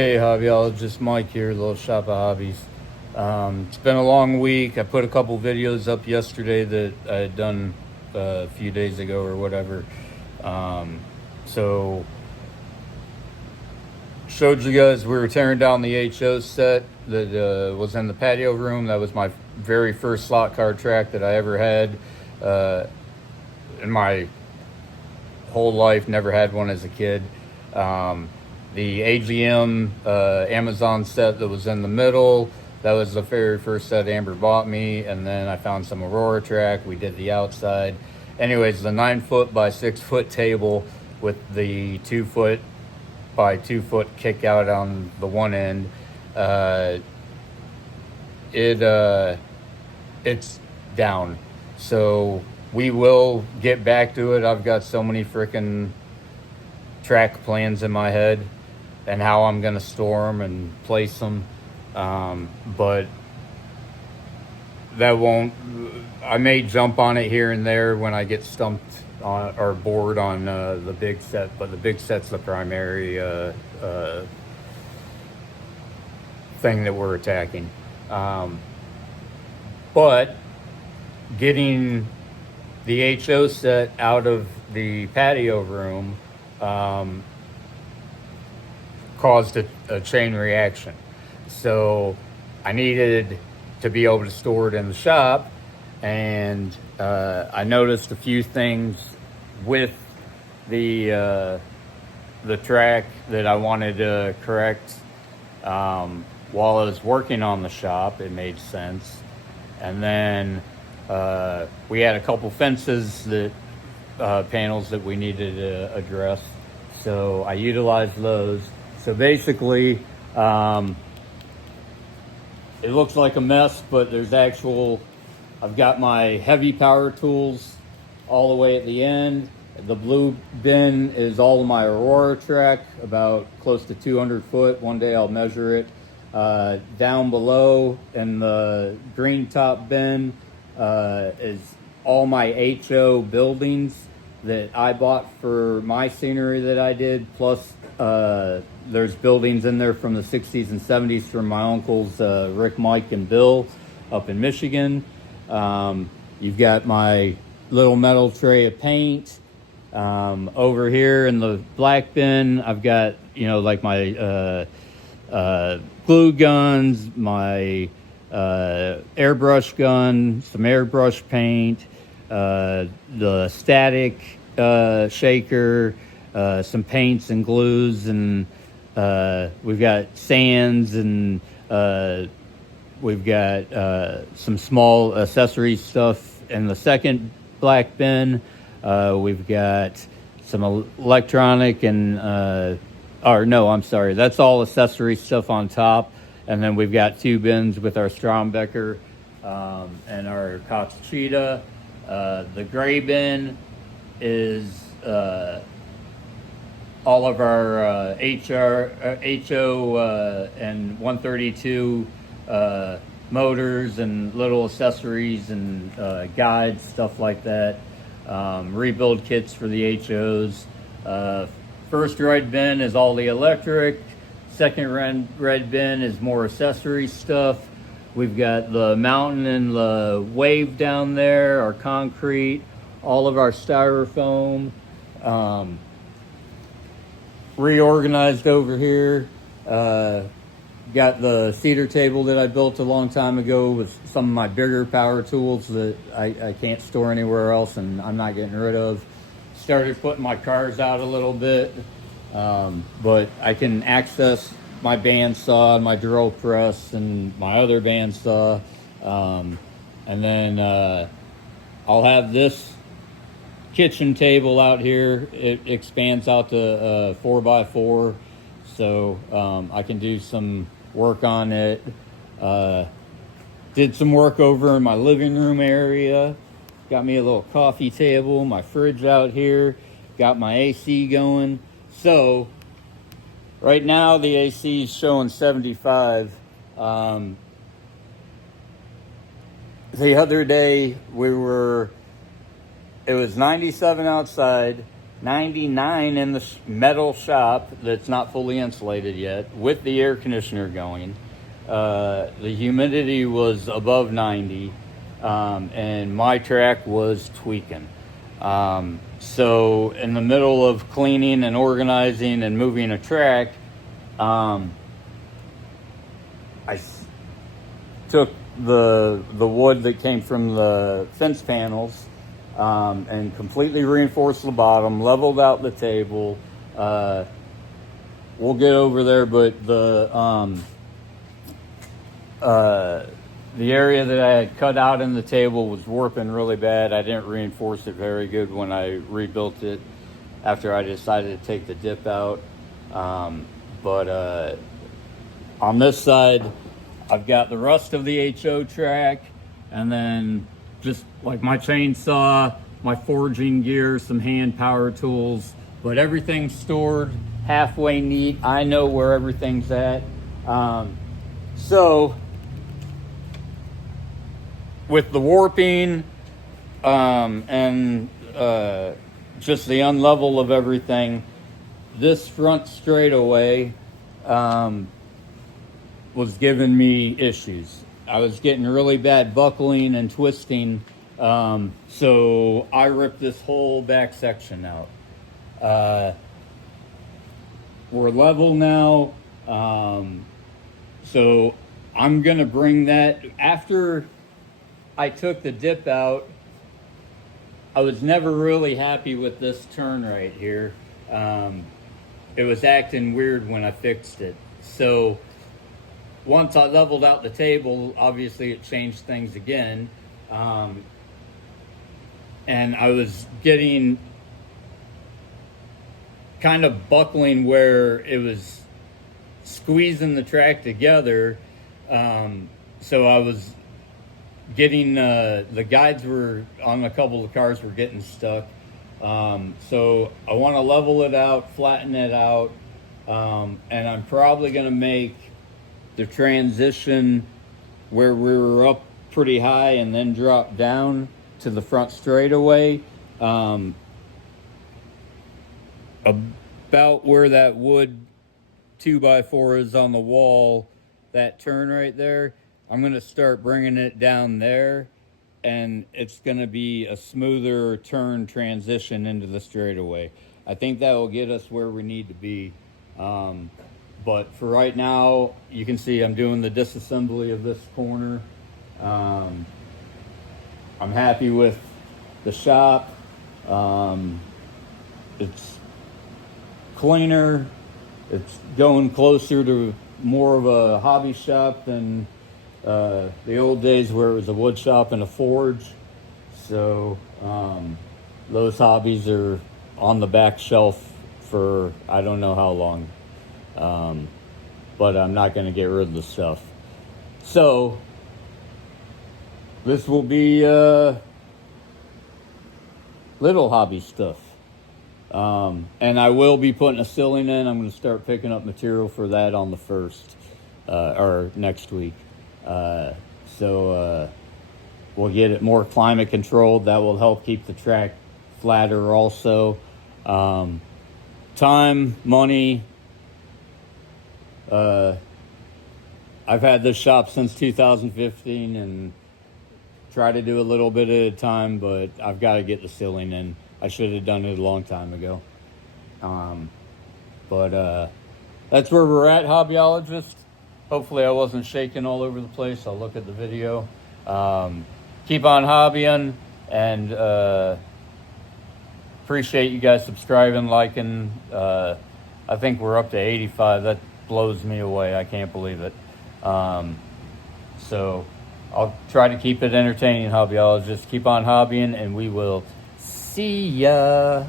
Hey hobby, y'all, just Mike here, little shop of hobbies. It's been a long week. I put a couple videos up yesterday that I had done a few days ago or whatever. So showed you guys we were tearing down the HO set that was in the patio room. That was my very first slot car track that I ever had in my whole life. Never had one as a kid. The AGM Amazon set that was in the middle, that was the very first set Amber bought me. And then I found some Aurora track. We did the outside. Anyways, the 9-foot by 6-foot table with the 2-foot by 2-foot kick out on the one end. It's down. So we will get back to it. I've got so many freaking track plans in my head and how I'm going to store them and place them. But that won't, I may jump on it here and there when I get stumped on or bored on the big set, but the big set's the primary thing that we're attacking. But getting the HO set out of the patio room caused a chain reaction. So I needed to be able to store it in the shop, and I noticed a few things with the track that I wanted to correct while I was working on the shop. It made sense. And then we had a couple fences that panels that we needed to address, so I utilized those. So basically, it looks like a mess, but there's I've got my heavy power tools all the way at the end. The blue bin is all of my Aurora track, about close to 200 foot. One day I'll measure it. Down below in the green top bin is all my HO buildings that I bought for my scenery that I did, plus there's buildings in there from the 60s and 70s from my uncles Rick, Mike, and Bill up in Michigan. You've got my little metal tray of paint. Over here in the black bin, I've got, like my glue guns, my airbrush gun, some airbrush paint, the static shaker, some paints and glues, and we've got sands, and we've got some small accessory stuff in the second black bin. We've got some electronic and that's all accessory stuff on top. And then we've got two bins with our Strombecker and our Cox Cheetah. The gray bin is all of our HO and 132 motors and little accessories and guides, stuff like that. Rebuild kits for the HOs. First red bin is all the electric. Second red bin is more accessory stuff. We've got the mountain and the wave down there, our concrete, all of our styrofoam. Reorganized over here. Got the cedar table that I built a long time ago with some of my bigger power tools that I can't store anywhere else and I'm not getting rid of. Started putting my cars out a little bit, but I can access my bandsaw and my drill press and my other bandsaw. And then I'll have this kitchen table out here. It expands out to 4x4, so I can do some work on it. Did some work over in my living room area. Got me a little coffee table, my fridge out here, got my AC going. So right now the AC is showing 75. The other day it was 97 outside, 99 in the metal shop that's not fully insulated yet, with the air conditioner going. The humidity was above 90, and my track was tweaking. So in the middle of cleaning and organizing and moving a track, I took the wood that came from the fence panels, and completely reinforced the bottom, leveled out the table. We'll get over there, but the area that I had cut out in the table was warping really bad. I didn't reinforce it very good when I rebuilt it after I decided to take the dip out. But on this side, I've got the rest of the HO track, and then just like my chainsaw, my forging gear, some hand power tools, but everything's stored halfway neat. I know where everything's at. So with the warping and just the unlevel of everything, this front straightaway was giving me issues. I was getting really bad buckling and twisting, so I ripped this whole back section out. We're level now, so I'm gonna bring that after I took the dip out. I was never really happy with this turn right here. It was acting weird when I fixed it. So once I leveled out the table, obviously it changed things again. And I was getting kind of buckling where it was squeezing the track together. So I was getting, the guides were on a couple of cars were getting stuck. So I want to level it out, flatten it out. And I'm probably going to make the transition where we were up pretty high and then drop down to the front straightaway, about where that wood 2x4 is on the wall, that turn right there. I'm going to start bringing it down there, and it's going to be a smoother turn transition into the straightaway. I think that will get us where we need to be. But for right now, you can see I'm doing the disassembly of this corner. I'm happy with the shop. It's cleaner. It's going closer to more of a hobby shop than the old days where it was a wood shop and a forge. So those hobbies are on the back shelf for I don't know how long. But I'm not going to get rid of the stuff. So this will be little hobby stuff. And I will be putting a ceiling in. I'm going to start picking up material for that on the 1st, or next week. So we'll get it more climate controlled. That will help keep the track flatter also. Time, money. I've had this shop since 2015 and try to do a little bit at a time, but I've got to get the ceiling in. I should have done it a long time ago. But that's where we're at, hobbyologist. Hopefully I wasn't shaking all over the place. I'll look at the video. Keep on hobbying, and appreciate you guys subscribing, liking. I think we're up to 85. That blows me away. I can't believe it. So I'll try to keep it entertaining, hobbyologist. Keep on hobbying, and we will see ya.